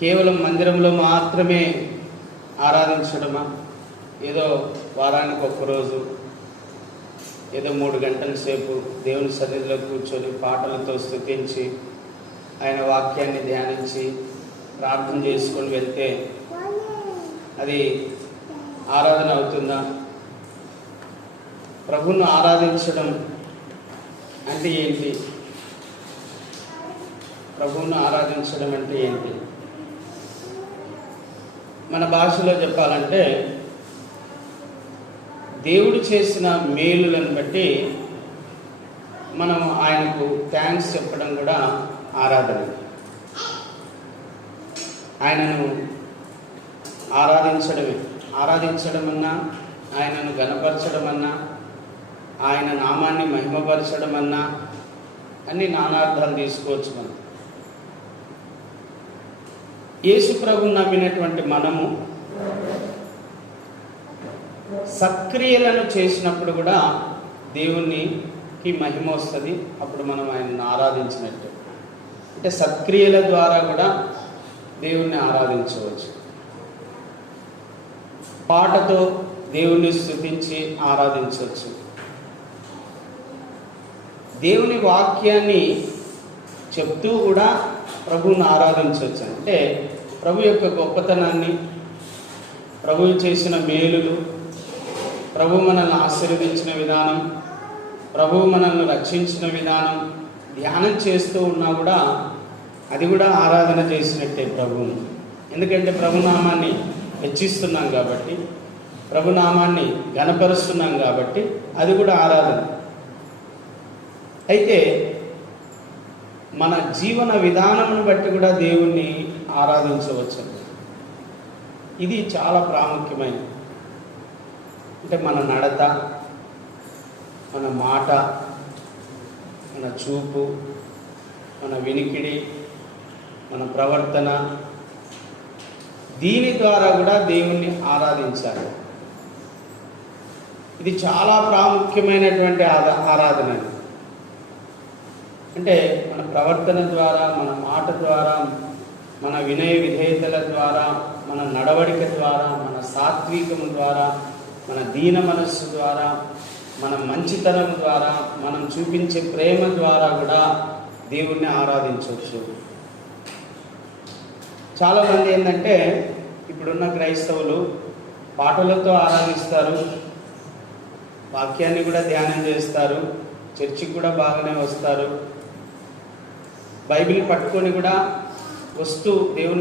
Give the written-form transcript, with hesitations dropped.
కేవలం మందిరంలో మాత్రమే ఆరాధించడమా, ఏదో వారానికి ఒక్కరోజు ఏదో 3 గంటల సేపు దేవుని సన్నిధిలో కూర్చొని పాటలతో స్తుతించి ఆయన వాక్యాన్ని ధ్యానించి ప్రార్థన చేసుకొని వెళ్తే అది ఆరాధన అవుతుందా? ప్రభువును ఆరాధించడం అంటే ఏంటి? ప్రభువును ఆరాధించడం అంటే ఏంటి? మన భాషలో చెప్పాలంటే దేవుడు చేసిన మేలులను బట్టి మనం ఆయనకు థ్యాంక్స్ చెప్పడం కూడా ఆరాధన. ఆయనను ఆరాధించడం అన్నా, ఆయనను గణపరచడం అన్నా, ఆయన నామాన్ని మహిమపరచడం అన్నా అన్ని నానార్థాలు తీసుకోవచ్చు. మనం యేసు ప్రభువును నమ్మినటువంటి మనము సత్క్రియలను చేసినప్పుడు కూడా దేవునికి మహిమ వస్తుంది. అప్పుడు మనం ఆయనను ఆరాధించినట్టు. అంటే సత్క్రియల ద్వారా కూడా దేవుణ్ణి ఆరాధించవచ్చు. పాటతో దేవుణ్ణి స్తుతించి ఆరాధించవచ్చు. దేవుని వాక్యాన్ని చెప్తూ కూడా ప్రభువుని ఆరాధించవచ్చు. అంటే ప్రభు యొక్క గొప్పతనాన్ని, ప్రభువు చేసిన మేలులు, ప్రభు మనల్ని ఆశీర్వదించిన విధానం, ప్రభువు మనల్ని రక్షించిన విధానం ధ్యానం చేస్తూ ఉన్నా కూడా అది కూడా ఆరాధన చేసినట్టే ప్రభువుని. ఎందుకంటే ప్రభునామాన్ని హెచ్చిస్తున్నాం కాబట్టి, ప్రభునామాన్ని ఘనపరుస్తున్నాం కాబట్టి అది కూడా ఆరాధన. అయితే మన జీవన విధానమును బట్టి కూడా దేవుణ్ణి ఆరాధించవచ్చు. ఇది చాలా ప్రాముఖ్యమైనది. అంటే మన నడత, మన మాట, మన చూపు, మన వినికిడి, మన ప్రవర్తన, దీని ద్వారా కూడా దేవుణ్ణి ఆరాధించాలి. ఇది చాలా ప్రాముఖ్యమైనటువంటి ఆరాధన. అంటే మన ప్రవర్తన ద్వారా, మన మాట ద్వారా, మన వినయ విధేయతల ద్వారా, మన నడవడిక ద్వారా, మన సాత్వికము ద్వారా, మన దీన మనస్సు ద్వారా, మన మంచితనం ద్వారా, మనం చూపించే ప్రేమ ద్వారా కూడా దేవుణ్ణి ఆరాధించవచ్చు. చాలామంది ఏంటంటే ఇప్పుడున్న క్రైస్తవులు పాటలతో ఆరాధిస్తారు, వాక్యాన్ని కూడా ధ్యానం చేస్తారు, చర్చికి కూడా బాగానే వస్తారు, బైబిల్ పట్టుకొని కూడా వస్తూ దేవుని